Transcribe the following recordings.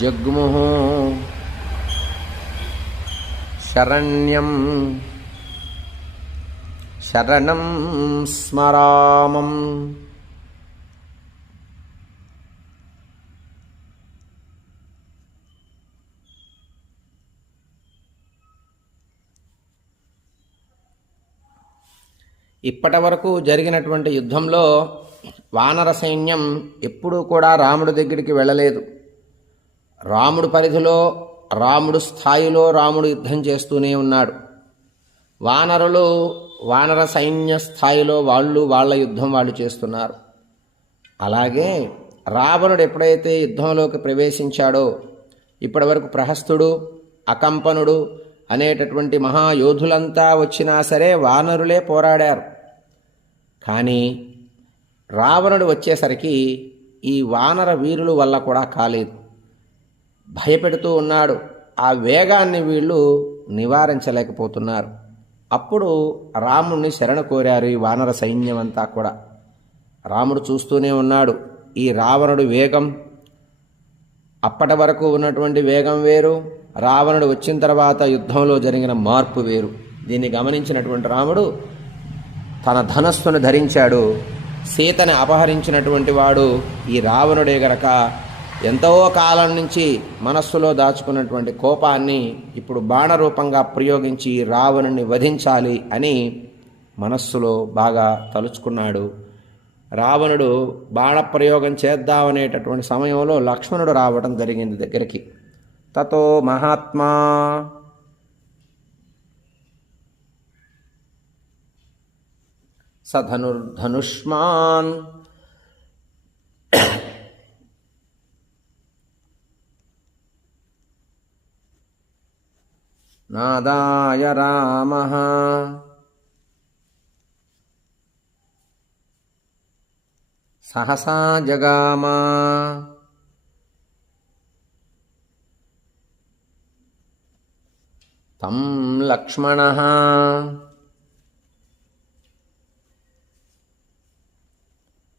జగ్ము శరణ్యం శరణం స్మరామం. ఇప్పటి వరకు జరిగినటువంటి యుద్ధంలో వానర సైన్యం ఎప్పుడూ కూడా రాముడి దగ్గరికి వెళ్ళలేదు. రాముడు పరిధిలో రాముడు స్థాయిలో రాముడు యుద్ధం చేస్తూనే ఉన్నాడు. వానరులు వానర సైన్య స్థాయిలో వాళ్ళు వాళ్ళ యుద్ధం వాళ్ళు చేస్తున్నారు. అలాగే రావణుడు ఎప్పుడైతే యుద్ధంలోకి ప్రవేశించాడో ఇప్పటివరకు ప్రహస్తుడు అకంపనుడు అనేటటువంటి మహాయోధులంతా వచ్చినా సరే వానరులే పోరాడారు. కానీ రావణుడు వచ్చేసరికి ఈ వానర వీరుల వల్ల కూడా కాలేదు. భయపెడుతూ ఉన్నాడు. ఆ వేగాన్ని వీళ్ళు నివారించలేకపోతున్నారు. అప్పుడు రాముణ్ణి శరణ కోరారు ఈ వానర సైన్యం అంతా కూడా. రాముడు చూస్తూనే ఉన్నాడు. ఈ రావణుడు వేగం అప్పటి వరకు ఉన్నటువంటి వేగం వేరు. రావణుడు వచ్చిన తర్వాత యుద్ధంలో జరిగిన మార్పు వేరు. దీన్ని గమనించినటువంటి రాముడు తన ధనస్సును ధరించాడు. సీతని అపహరించినటువంటి వాడు ఈ రావణుడే గనక ఎంతో కాలం నుంచి మనస్సులో దాచుకున్నటువంటి కోపాన్ని ఇప్పుడు బాణరూపంగా ప్రయోగించి రావణుని వధించాలి అని మనస్సులో బాగా తలుచుకున్నాడు. రావణుడు బాణప్రయోగం చేద్దామనేటటువంటి సమయంలో లక్ష్మణుడు రావడం జరిగింది దగ్గరికి. తతో మహాత్మా स धनुर्धनुष्मान्। नादाय रामः। सहसा जगाम। तं लक्ष्मणः।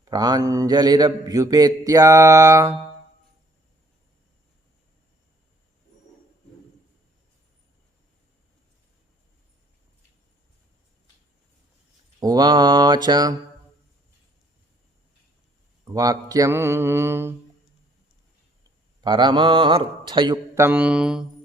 प्राञ्जलिरभ्युपेत्या। उवाच। वाक्यम् परमार्थयुक्तम्।